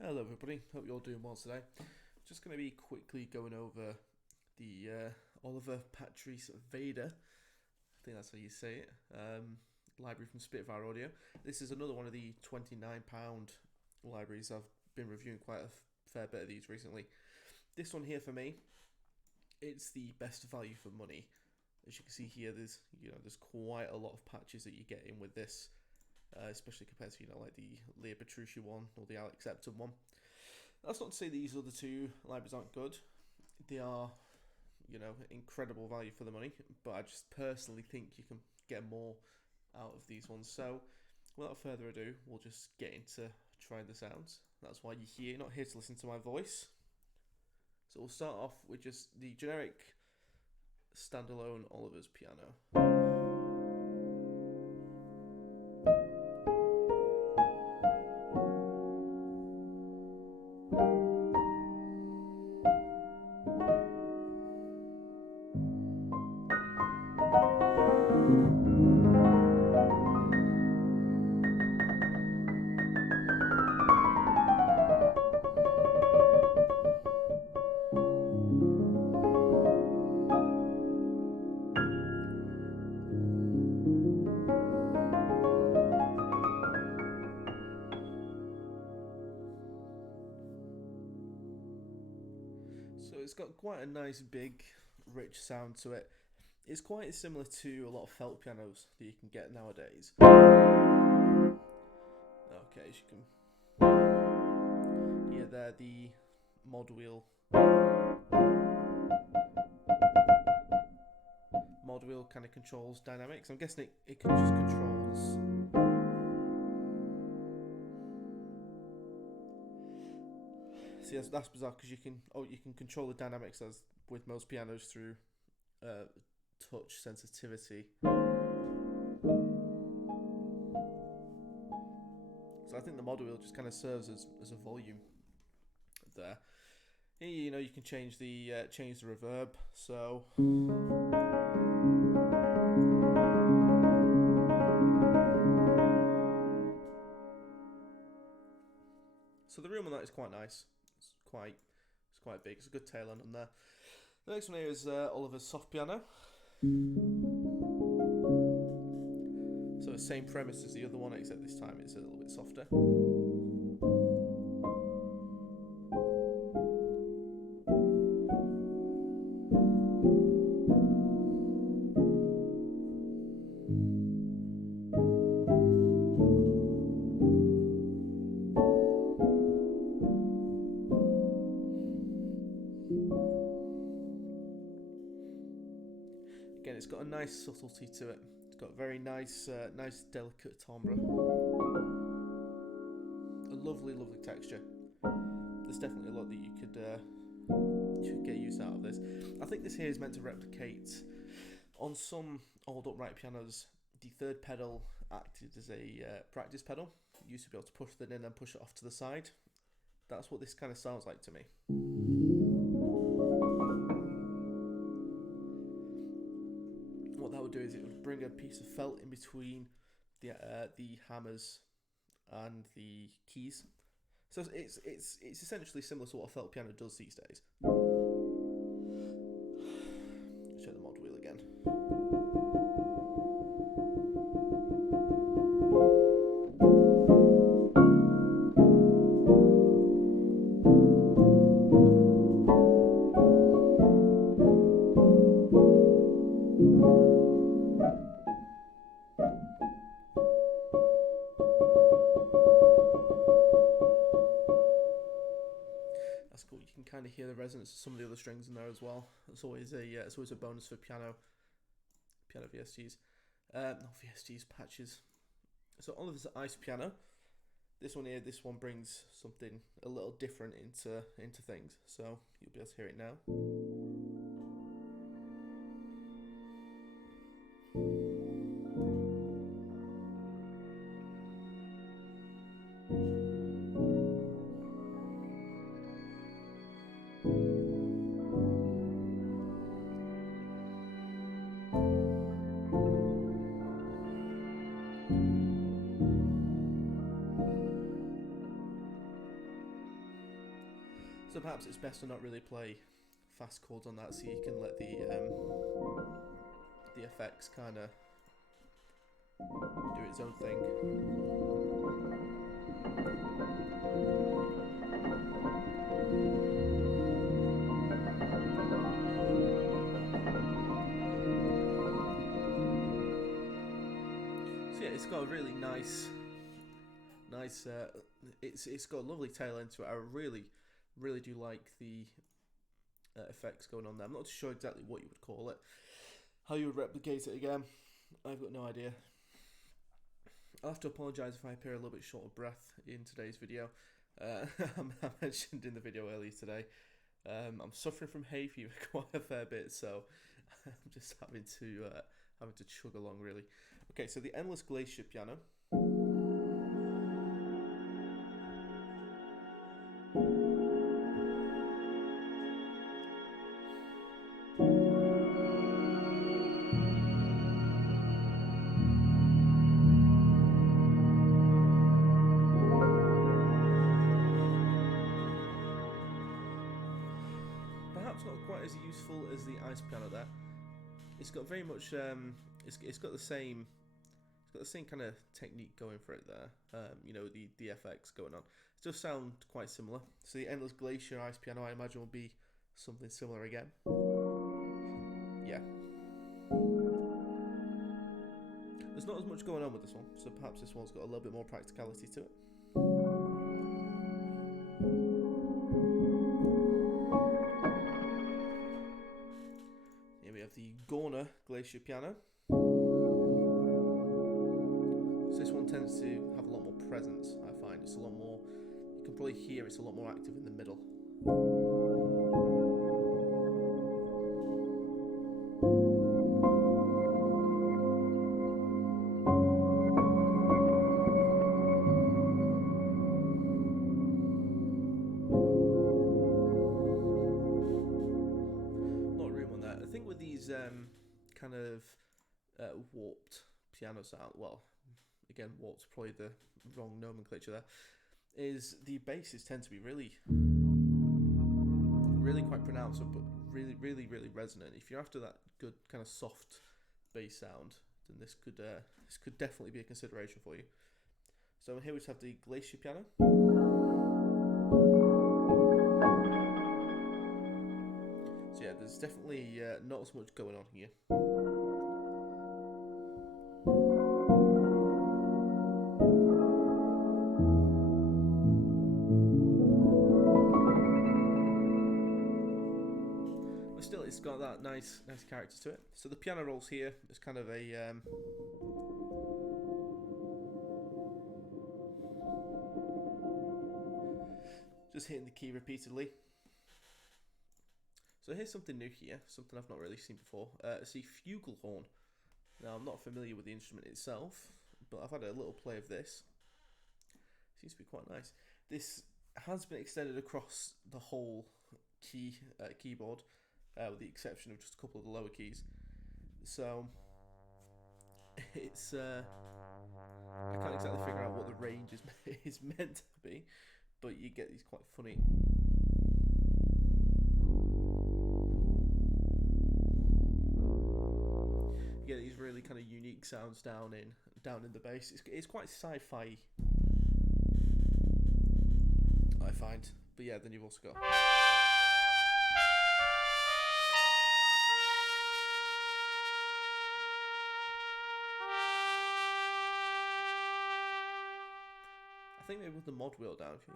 Hello everybody, hope you're all doing well today. Just going to be quickly going over the Oliver Patrice Vader, I think that's how you say it, library from Spitfire Audio. This is another one of the £29 libraries. I've been reviewing quite a fair bit of these recently. This one here for me, it's the best value for money. As you can see here, there's quite a lot of patches that you get in with this. Especially compared to like the Leah Petrucci one or the Alex Epton one. That's not to say these other two libraries aren't good. They are, incredible value for the money, but I just personally think you can get more out of these ones. So, without further ado, we'll just get into trying the sounds. That's why you're here, not here to listen to my voice. So we'll start off with just the generic standalone Oliver's piano. So it's got quite a nice, big, rich sound to it. It's quite similar to a lot of felt pianos that you can get nowadays. Okay, as you can hear there, the mod wheel. Mod wheel kind of controls dynamics. I'm guessing it can just controls. See, that's bizarre because you can control the dynamics as with most pianos through touch sensitivity. So I think the mod wheel just kind of serves as a volume there. Here, you can change the reverb. So the room on that is quite nice. It's quite big. It's a good tail end on there. The next one here is Oliver's soft piano. So the same premise as the other one, except this time it's a little bit softer. Again, it's got a nice subtlety to it. It's got very nice delicate timbre. A lovely texture. There's definitely a lot that you could get use out of this. I think this here is meant to replicate on some old upright pianos. The third pedal acted as a practice pedal. You used to be able to push that in and push it off to the side. That's what this kind of sounds like to me. What that would do is it would bring a piece of felt in between the hammers and the keys. So it's essentially similar to what a felt piano does these days. Show the mod wheel again. That's cool. You can kind of hear the resonance of some of the other strings in there as well. It's always a bonus for piano VSTs, not VSTs, patches. So Oliver's Ice piano. This one brings something a little different into things. So you'll be able to hear it now. So perhaps it's best to not really play fast chords on that, so you can let the effects kind of do its own thing. So yeah, it's got a really nice. It's got a lovely tail end to it. I really do like the effects going on there. I'm not too sure exactly what you would call it, how you would replicate it again. I've got no idea. I'll have to apologise if I appear a little bit short of breath in today's video. I mentioned in the video earlier today, I'm suffering from hay fever quite a fair bit, so I'm just having to chug along really. Okay, so the Endless Glacier piano. Perhaps not quite as useful as the ice piano there. It's got very much it's got the same kind of technique going for it there. You know, the FX going on. It does sound quite similar. So the Endless Glacier ice piano, I imagine, will be something similar again. Yeah. There's not as much going on with this one, so perhaps this one's got a little bit more practicality to it. Here we have the Gorner Glacier piano. So this one tends to have a lot more presence, I find. It's a lot more, you can probably hear it's a lot more active in the middle. I think with these kind of warped piano sound, well, again, warped's probably the wrong nomenclature there, is the basses tend to be really quite pronounced, but really resonant. If you're after that good kind of soft bass sound, then this could definitely be a consideration for you. So here we have the Glacier piano. So yeah, there's definitely not as much going on here. But still, it's got that nice character to it. So the piano rolls here is kind of a just hitting the key repeatedly. So here's something new here, something I've not really seen before. It's a flugelhorn. Now, I'm not familiar with the instrument itself, but I've had a little play of this. Seems to be quite nice. This has been extended across the whole keyboard, with the exception of just a couple of the lower keys. So it's I can't exactly figure out what the range is meant to be, but you get these quite funny. You get these really kind of unique sounds down in the bass. It's quite sci-fi, I find. But yeah, then you've also got. I think maybe with the mod wheel down, if you.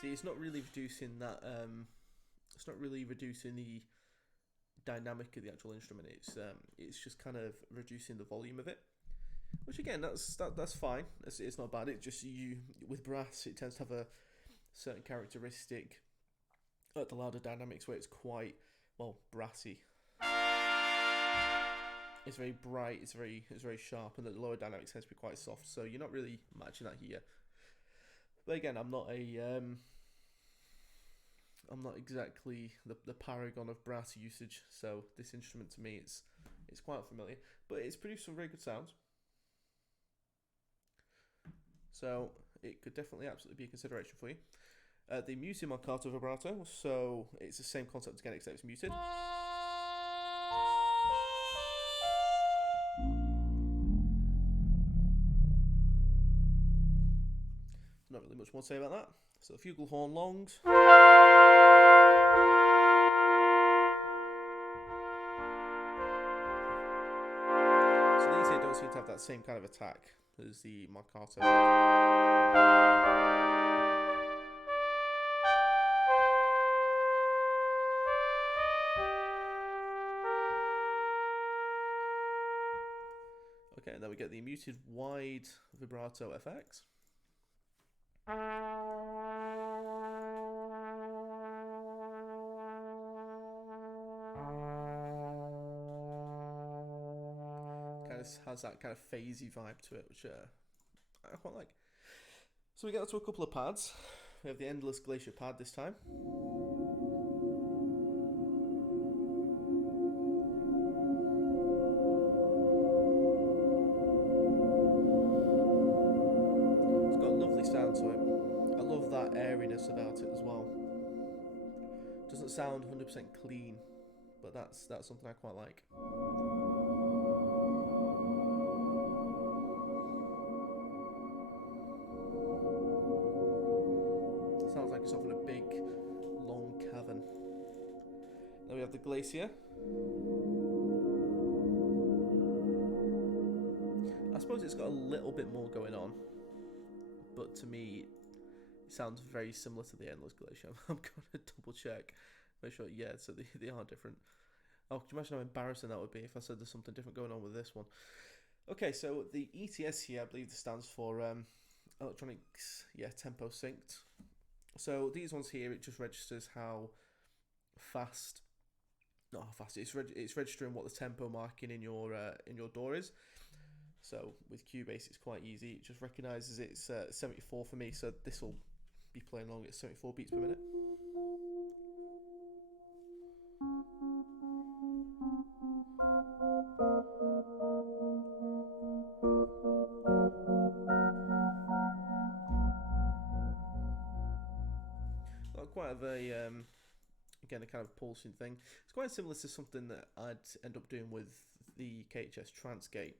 See, it's not really reducing that. It's not really reducing the dynamic of the actual instrument. It's just kind of reducing the volume of it, which again, that's fine. It's not bad. It just with brass, it tends to have a certain characteristic at the louder dynamics where it's quite brassy. It's very bright. It's very sharp, and the lower dynamics tends to be quite soft. So you're not really matching that here. But again, I'm not exactly the paragon of brass usage, so this instrument to me it's quite familiar, but it's produced some very good sounds. So it could definitely absolutely be a consideration for you. The muted marcato vibrato, so it's the same concept again except it's muted. Not really much more to say about that. So the fugal horn longs. So these here don't seem to have that same kind of attack as the marcato. Okay, and then we get the muted wide vibrato FX. Kind of has that kind of phasey vibe to it, which I quite like. So we get to a couple of pads. We have the Endless Glacier pad this time. It's got a lovely sound to it. I love that airiness about it as well. Doesn't sound 100% clean, but that's something I quite like. Sounds like it's off in a big, long cavern. Then we have the Glacier. I suppose it's got a little bit more going on, but to me, it sounds very similar to the Endless Glacier. I'm going to double check, make sure. Yeah, so they are different. Oh, can you imagine how embarrassing that would be if I said there's something different going on with this one? Okay, so the ETS here, I believe this stands for electronics, tempo synced. So these ones here, it just registers how fast, not how fast, it's registering what the tempo marking in your DAW is. So with Cubase, it's quite easy. It just recognises it's 74 for me, so this will be playing along at 74 beats per minute. Quite of a again a kind of pulsing thing. It's quite similar to something that I'd end up doing with the KHS Transgate.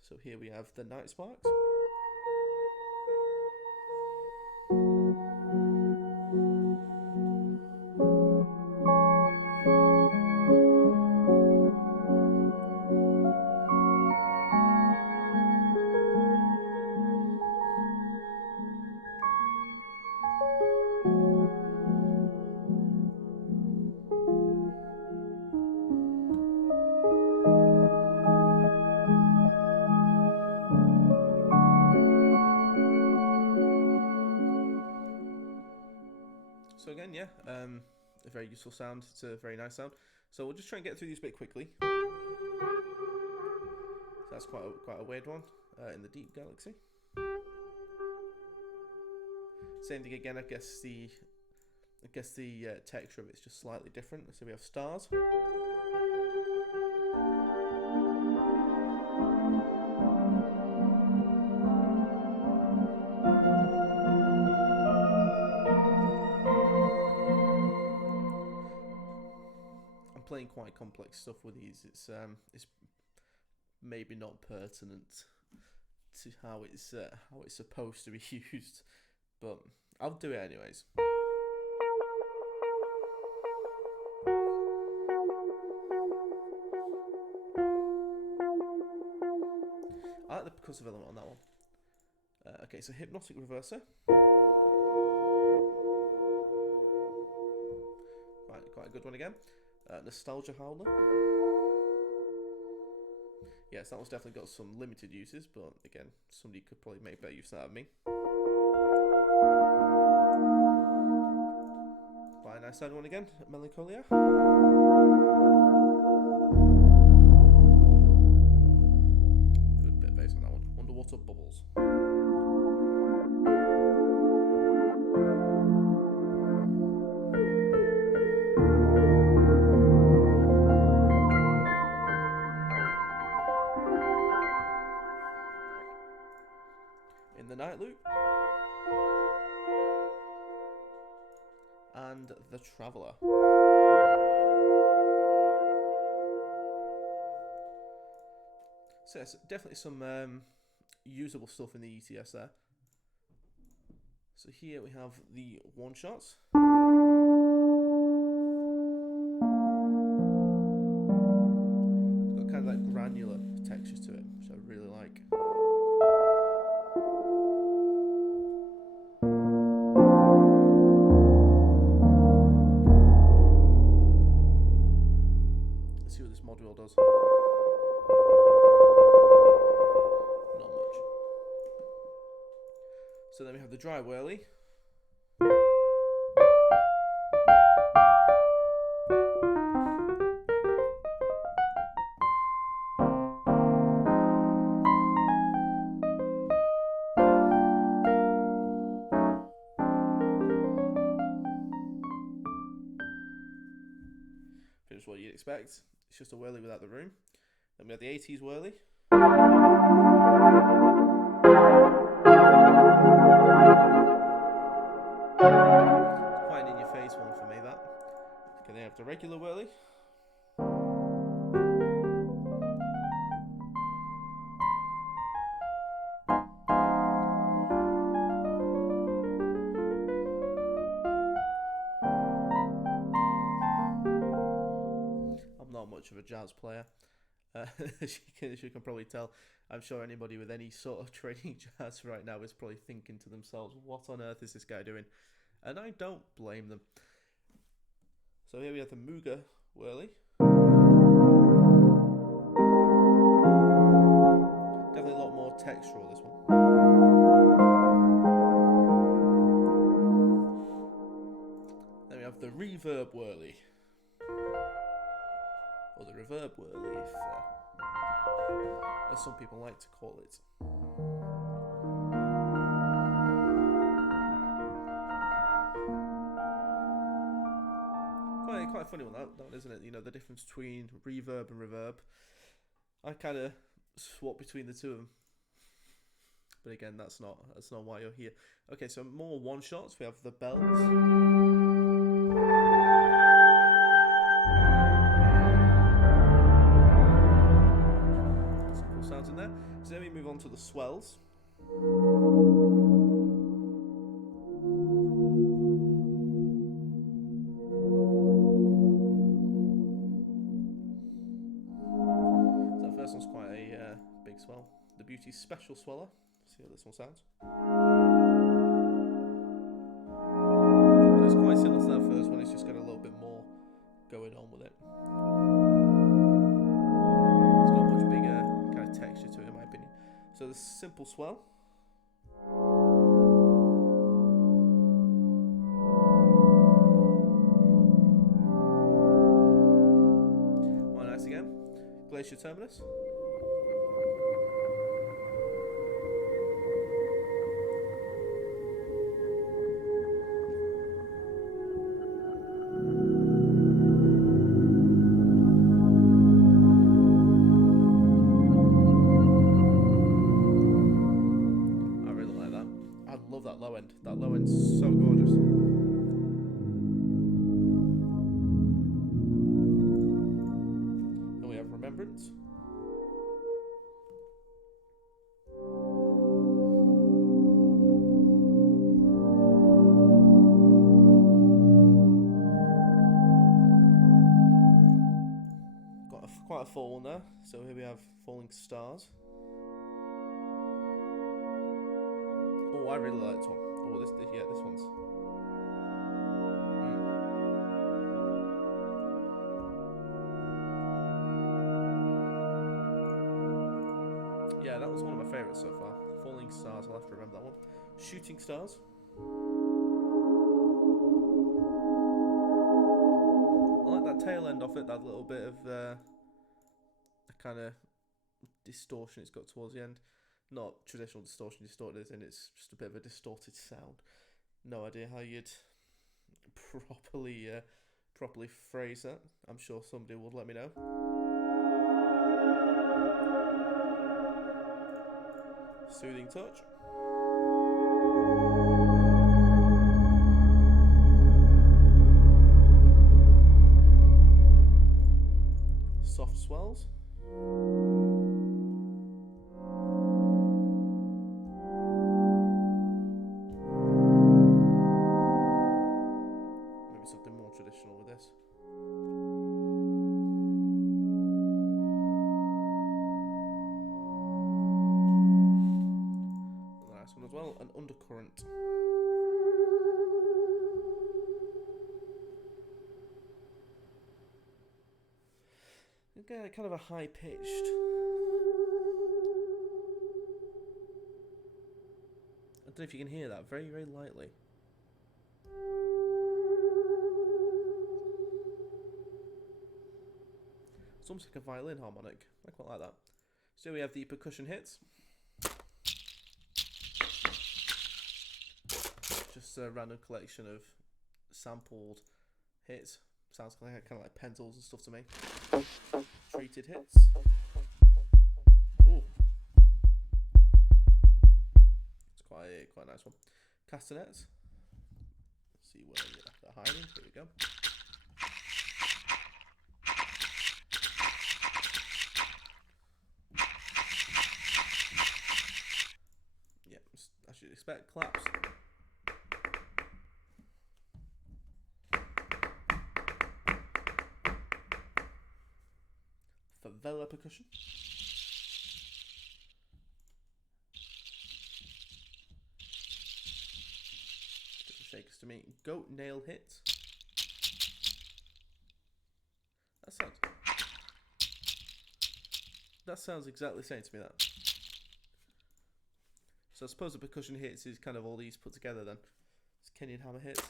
So here we have the Night Sparks. So again, a very useful sound. It's a very nice sound. So we'll just try and get through these a bit quickly. So that's quite a weird one in the Deep Galaxy. Same thing again. I guess the texture of it's just slightly different. So we have stars. Playing quite complex stuff with these. It's maybe not pertinent to how it's supposed to be used, but I'll do it anyways. I like the percussive element on that one. Okay, so Hypnotic Reverser. Quite a good one again. Nostalgia Howler. Yes, that one's definitely got some limited uses, but again, somebody could probably make better use of that than me. Quite a nice sounding one again, Melancholia. Good bit of bass on that one. Underwater Bubbles. the night loop. And the Traveller. So yes, definitely some usable stuff in the ETS there. So here we have the one shots. It's got kind of that granular texture to it, which I really like. Let's see what this module does. Not much. So then we have the dry whirly. Just what you'd expect. It's just a whirly without the room. Then we have the 80s whirly. It's quite an in-your-face one for me, that. Okay, then we have the regular whirly. I'm not much of a jazz player, as you can probably tell. I'm sure anybody with any sort of training jazz right now is probably thinking to themselves, what on earth is this guy doing? And I don't blame them. So here we have the Muga whirly. Definitely a lot more textural, this one. Then we have the reverb whirly. Or the reverb whirly, as some people like to call it. Quite a funny one, that one, isn't it? You know, the difference between reverb and reverb. I kind of swap between the two of them. But again, that's not why you're here. Okay, so more one shots. We have the bells. Some cool sounds in there. So then we move on to the swells. So the first one's quite a big swell. The Beauty Special Sweller. See how this one sounds. So it's quite similar to that first one, it's just got a little bit more going on with it. It's got a much bigger kind of texture to it, in my opinion. So the Simple Swell. Quite nice again. Glacier Terminus. That low end's so gorgeous. And we have Remembrance. Got quite a full one there. So here we have Falling Stars. Oh, I really like this one. Oh, this one's. Yeah, that was one of my favourites so far. Falling Stars, I'll have to remember that one. Shooting Stars. I like that tail end off it, that little bit of the kind of distortion it's got towards the end. Not traditional distorted as in it's just a bit of a distorted sound. No idea how you'd properly phrase that. I'm sure somebody would let me know. Soothing Touch. an undercurrent. Again, kind of a high pitched. I don't know if you can hear that very, very lightly. It's almost like a violin harmonic. I quite like that. So we have the percussion hits. Just a random collection of sampled hits. Sounds kind of like pencils and stuff to me. Treated hits. Ooh. It's quite a nice one. Castanets. Let's see where they're hiding. Here we go. Yeah, as you'd expect, claps. Favela percussion. Shakers to me. Goat nail hit. That sounds exactly the same to me. That. So I suppose the percussion hits is kind of all these put together then. It's Kenyan hammer hit.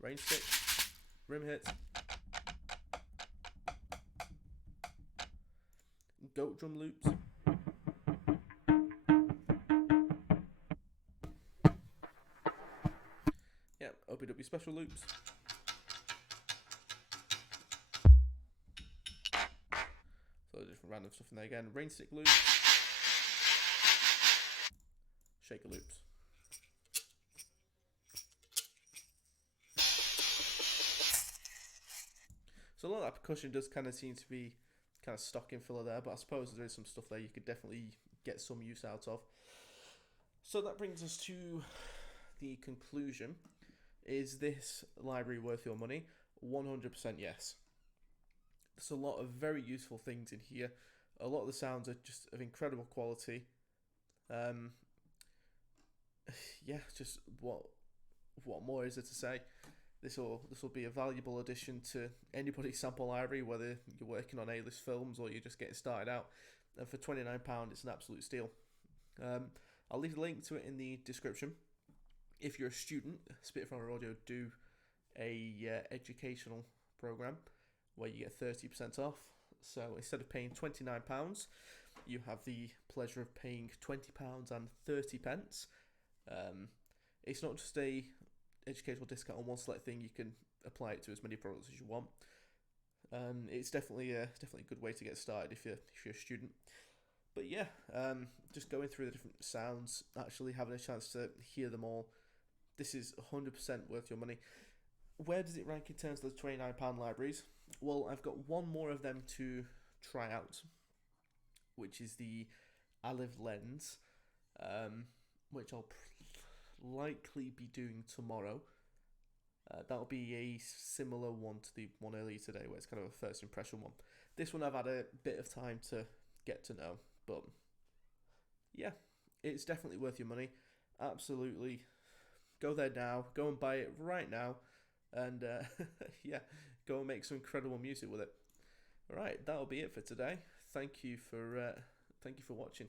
Rain stick. Rim hit. Goat drum loops. Yeah, OPW special loops. So different random stuff in there again. Rain stick loops. Shaker loops. So a lot of that percussion does kind of seem to be kind of stock in filler there, but I suppose there is some stuff there you could definitely get some use out of. So that brings us to the conclusion. Is this library worth your money? 100% yes. There's a lot of very useful things in here. A lot of the sounds are just of incredible quality. Yeah, just what more is there to say? This will be a valuable addition to anybody's sample library, whether you're working on A-list films or you're just getting started out. And for £29, it's an absolute steal. I'll leave a link to it in the description. If you're a student, Spitfire Audio do a educational program where you get 30% off. So instead of paying £29, you have the pleasure of paying £20 and 30p. It's not just a educational discount on one select thing. You can apply it to as many products as you want. It's definitely a good way to get started if you're a student. But yeah, just going through the different sounds, actually having a chance to hear them all. This is 100% worth your money. Where does it rank in terms of the £29 libraries? Well, I've got one more of them to try out, which is the Alive Lens, which I'll likely be doing tomorrow. That'll be a similar one to the one earlier today, where it's kind of a first impression one. This one I've had a bit of time to get to know, but yeah, it's definitely worth your money. Absolutely. Go there now. Go and buy it right now. And yeah, go and make some incredible music with it. All right, that'll be it for today. Thank you for watching.